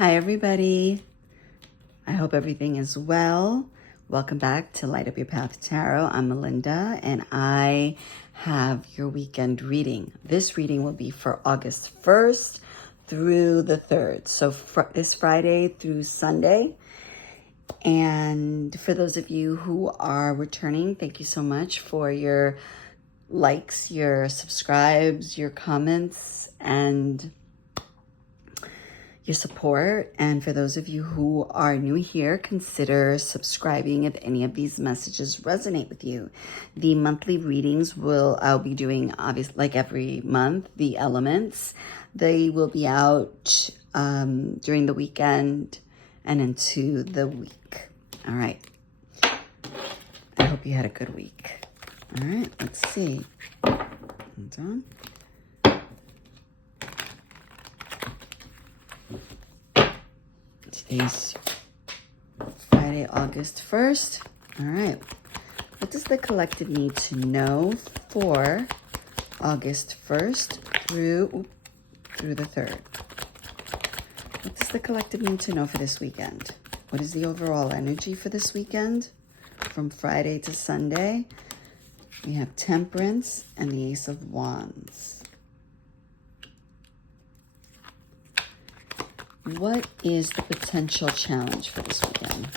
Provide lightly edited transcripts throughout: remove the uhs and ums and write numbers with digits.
Hi, everybody. I hope everything is well. Welcome back to Light Up Your Path Tarot. I'm Melinda, and I have your weekend reading. This reading will be for August 1st through the 3rd. So this Friday through Sunday. And for those of you who are returning, thank you so much for your likes, your subscribes, your comments, and your support. And for those of you who are new here, consider subscribing if any of these messages resonate with you. The monthly readings I'll be doing, obviously, like every month, the elements. They will be out during the weekend and into the week. All right. I hope you had a good week. All right, let's see. Hold on. Today's Friday, August 1st. All right. What does the collective need to know for August 1st through the 3rd? What does the collective need to know for this weekend? What is the overall energy for this weekend? From Friday to Sunday, we have Temperance and the Ace of Wands. What is the potential challenge for this weekend?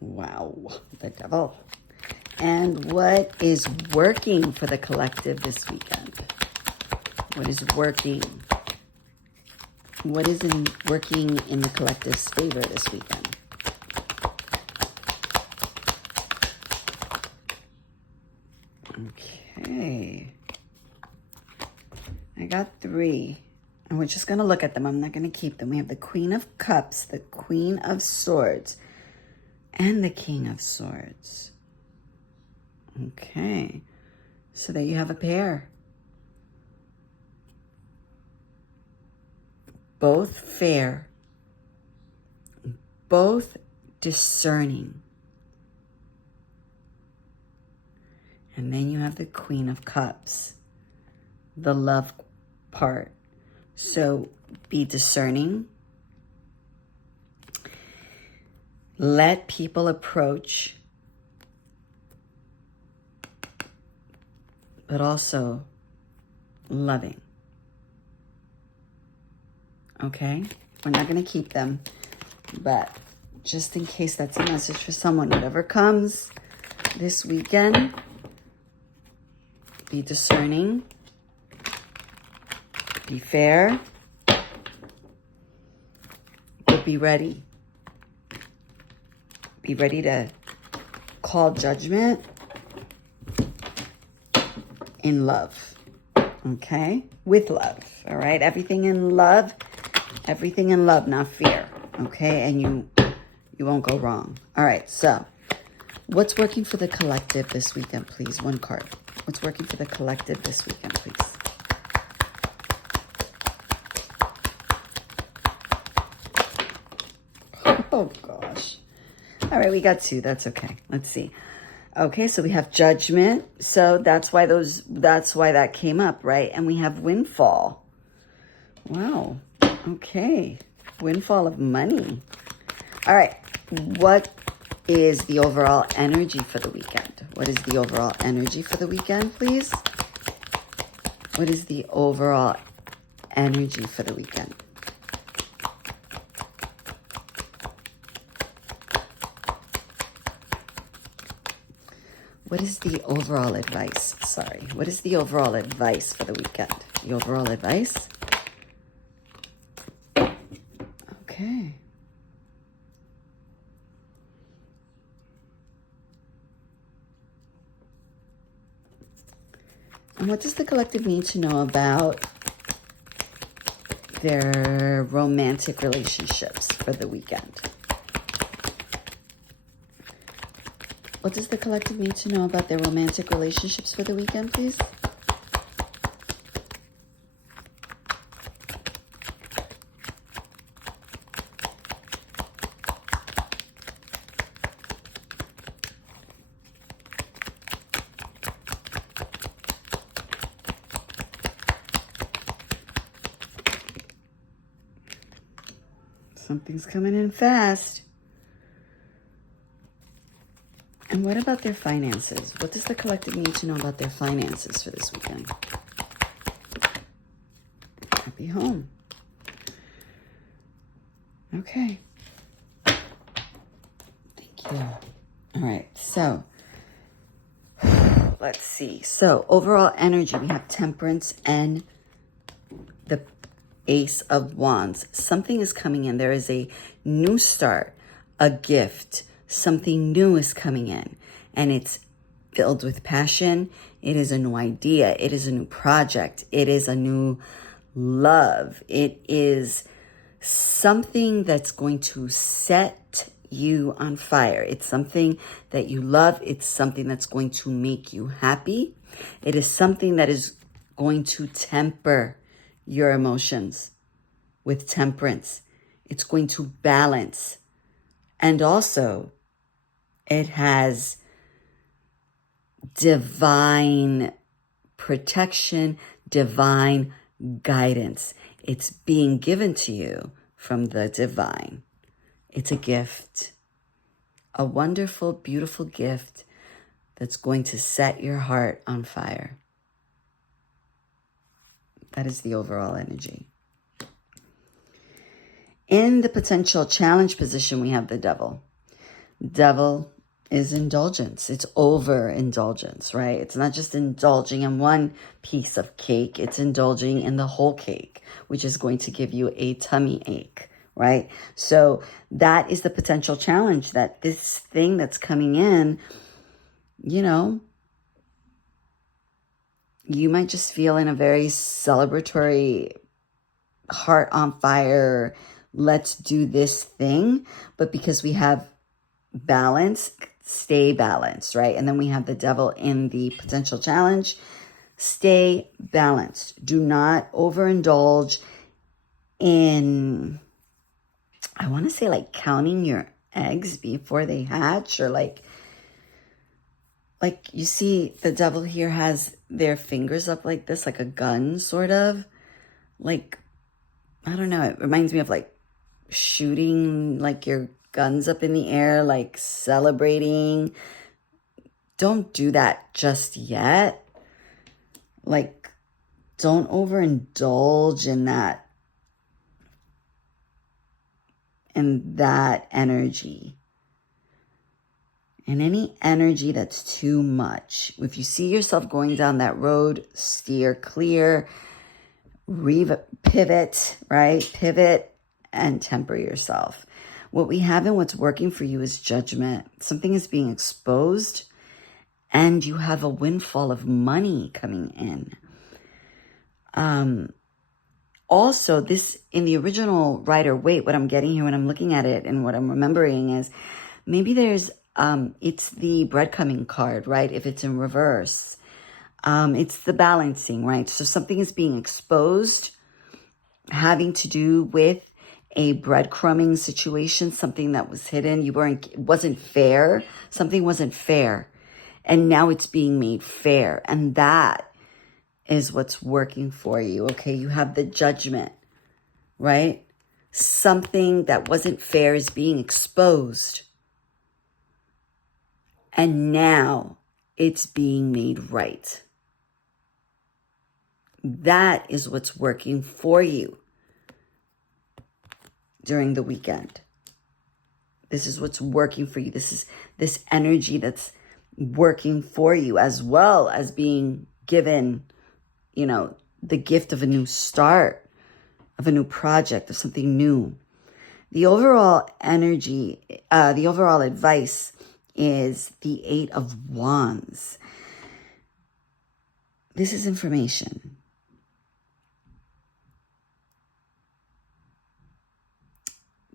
Wow, the Devil. And what is working for the collective this weekend? What is working? What is working in the collective's favor this weekend? Okay. I got 3. And we're just going to look at them. I'm not going to keep them. We have the Queen of Cups, the Queen of Swords, and the King of Swords. Okay. So there you have a pair. Both fair. Both discerning. And then you have the Queen of Cups, the love part. So be discerning. Let people approach, but also loving. Okay? We're not going to keep them, but just in case that's a message for someone, whatever comes this weekend, be discerning, be fair, but be ready. Be ready to call judgment in love, okay? With love, all right? Everything in love, not fear, okay? And you won't go wrong. All right, so what's working for the collective this weekend, please? One card. What's working for the collective this weekend, please? Oh, gosh. All right, we got 2. That's okay. Let's see. Okay, so we have Judgment. So that's why that came up, right? And we have Windfall. Wow. Okay. Windfall of money. All right. What is the overall energy for the weekend? What is the overall energy for the weekend, please? What is the overall energy for the weekend? What is the overall advice? Sorry. What is the overall advice for the weekend? The overall advice? Okay. And what does the collective need to know about their romantic relationships for the weekend? What does the collective need to know about their romantic relationships for the weekend, please? Something's coming in fast. And what about their finances? What does the collective need to know about their finances for this weekend? Happy home. Okay. Thank you. All right. So, let's see. So, overall energy, we have Temperance and the Ace of Wands. Something is coming in. There is a new start, a gift. Something new is coming in, and it's filled with passion. It is a new idea. It is a new project. It is a new love. It is something that's going to set you on fire. It's something that you love. It's something that's going to make you happy. It is something that is going to temper your emotions with temperance. It's going to balance. And also, it has divine protection, divine guidance. It's being given to you from the divine. It's a gift, a wonderful, beautiful gift that's going to set your heart on fire. That is the overall energy. In the potential challenge position, we have the devil. Devil is indulgence. It's overindulgence, right? It's not just indulging in one piece of cake. It's indulging in the whole cake, which is going to give you a tummy ache, right? So that is the potential challenge, that this thing that's coming in, you know, you might just feel in a very celebratory, heart on fire, let's do this thing. But because we have balance, stay balanced, right? And then we have the devil in the potential challenge. Stay balanced. Do not overindulge in, I want to say, like counting your eggs before they hatch, or like you see the devil here has their fingers up like this, like a gun, sort of. Like, I don't know, it reminds me of like shooting like your guns up in the air, like celebrating. Don't do that just yet. Like, don't overindulge in that energy. And any energy that's too much. If you see yourself going down that road, steer clear, pivot, right? Pivot and temper yourself. What we have and what's working for you is judgment. Something is being exposed, and you have a windfall of money coming in. Also, this in the original Rider-Waite, what I'm getting here when I'm looking at it and what I'm remembering is maybe there's, it's the breadcrumbing card, right? If it's in reverse, it's the balancing, right? So something is being exposed, having to do with a breadcrumbing situation, something that was hidden. It wasn't fair. Something wasn't fair. And now it's being made fair. And that is what's working for you, okay? You have the judgment, right? Something that wasn't fair is being exposed. And now it's being made right. That is what's working for you during the weekend. This is what's working for you. This is this energy that's working for you, as well as being given, you know, the gift of a new start, of a new project, of something new. The overall energy, the overall advice is the Eight of Wands. This is information.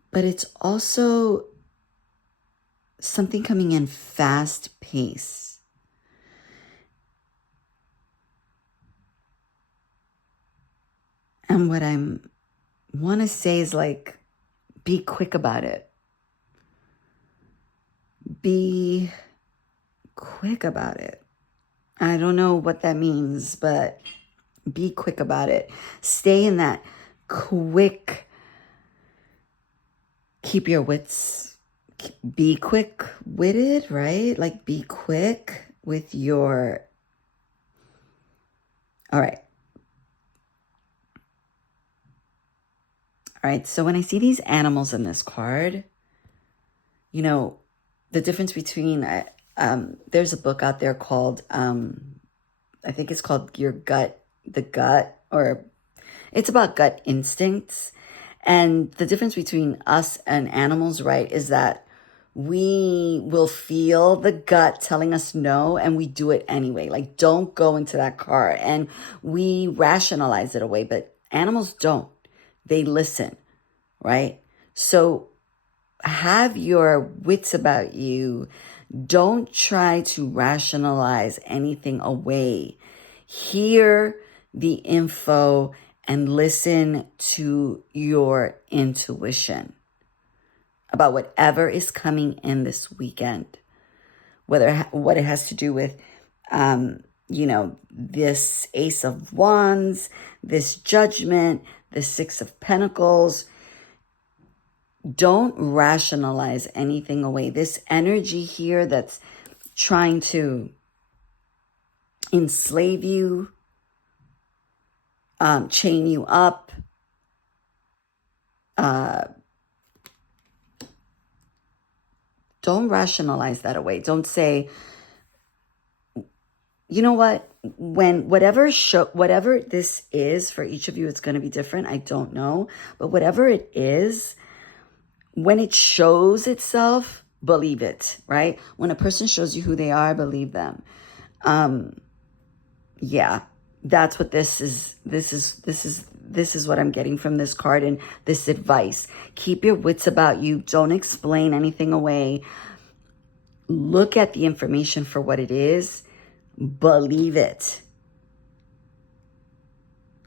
But it's also something coming in fast pace. And what I want to say is, like, be quick about it. Be quick about it. I don't know what that means, but be quick about it. Stay in that quick keep your wits, be quick-witted, right? Like, be quick with your, all right. All right, so when I see these animals in this card, you know, the difference between, there's a book out there called, I think it's called The Gut, or it's about gut instincts. And the difference between us and animals, right, is that we will feel the gut telling us no, and we do it anyway. Like, don't go into that car. And we rationalize it away, but animals don't. They listen, right? So have your wits about you. Don't try to rationalize anything away. Hear the info and listen to your intuition about whatever is coming in this weekend, whether what it has to do with, this Ace of Wands, this Judgment, the Six of Pentacles. Don't rationalize anything away. This energy here that's trying to enslave you, chain you up, don't rationalize that away. Don't say, you know what, when whatever this is for each of you, it's going to be different. I don't know. But whatever it is, when it shows itself, believe it, right? When a person shows you who they are, believe them. Yeah, that's what this is. This is what I'm getting from this card and this advice. Keep your wits about you. Don't explain anything away. Look at the information for what it is. Believe it.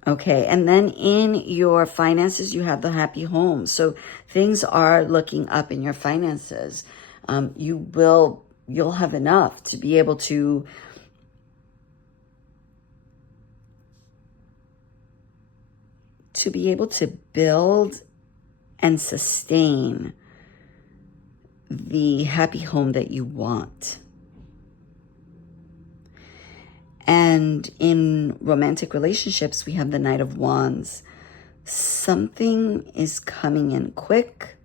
Okay, and then in your finances, you have the happy home. So things are looking up in your finances. You'll have enough to be able to build and sustain the happy home that you want. And in romantic relationships, we have the Knight of Wands. Something is coming in quick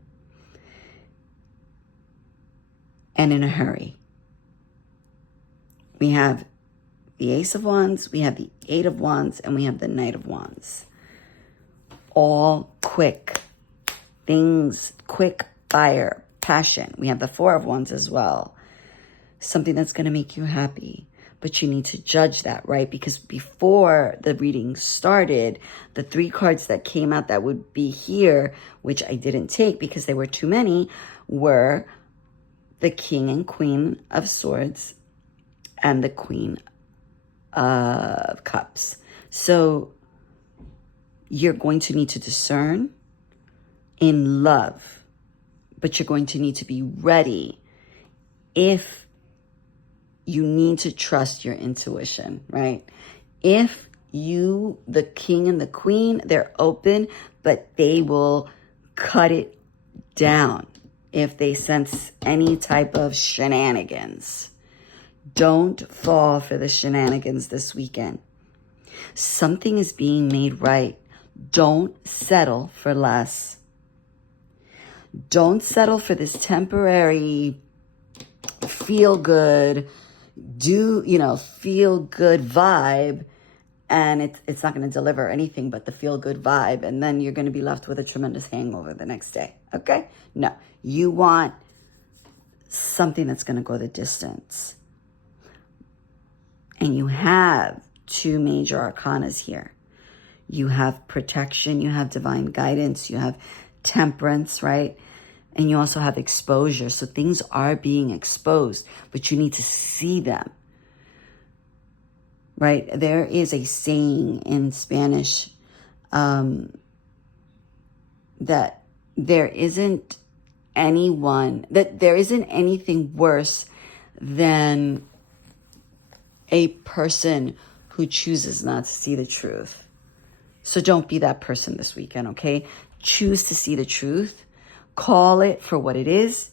and in a hurry. We have the Ace of Wands, we have the Eight of Wands, and we have the Knight of Wands. All quick things, quick fire, passion. We have the Four of Wands as well. Something that's going to make you happy. But you need to judge that, right? Because before the reading started, the three cards that came out that would be here, which I didn't take because they were too many, were the King and Queen of Swords and the Queen of Cups. So you're going to need to discern in love, but you're going to need to be ready if you need to trust your intuition, right? If you, the King and the Queen, they're open, but they will cut it down if they sense any type of shenanigans. Don't fall for the shenanigans this weekend. Something is being made right. Don't settle for less. Don't settle for this temporary feel good, feel good vibe, and it's not going to deliver anything but the feel good vibe, and then you're going to be left with a tremendous hangover the next day. Okay? No, you want something that's going to go the distance. And you have two major arcanas here. You have protection, you have divine guidance, you have temperance, right? And you also have exposure. So things are being exposed, but you need to see them, right? There is a saying in Spanish that there isn't anything worse than a person who chooses not to see the truth. So don't be that person this weekend, okay? Choose to see the truth. Call it for what it is.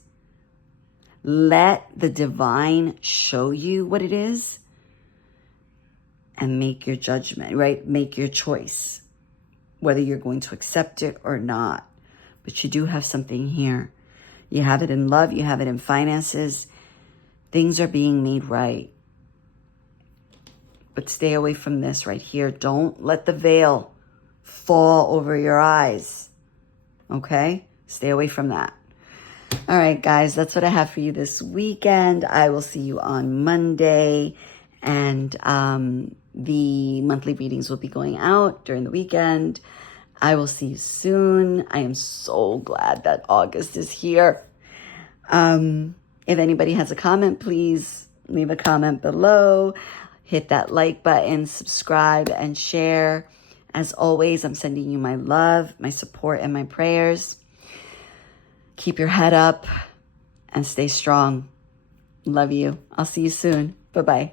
Let the divine show you what it is and make your judgment, right? Make your choice, whether you're going to accept it or not. But you do have something here. You have it in love. You have it in finances. Things are being made right. But stay away from this right here. Don't let the veil fall over your eyes. Okay? Stay away from that. All right, guys, that's what I have for you this weekend. I will see you on Monday. And the monthly readings will be going out during the weekend. I will see you soon. I am so glad that August is here. If anybody has a comment, please leave a comment below. Hit that like button, subscribe, and share. As always, I'm sending you my love, my support, and my prayers. Keep your head up and stay strong. Love you. I'll see you soon. Bye-bye.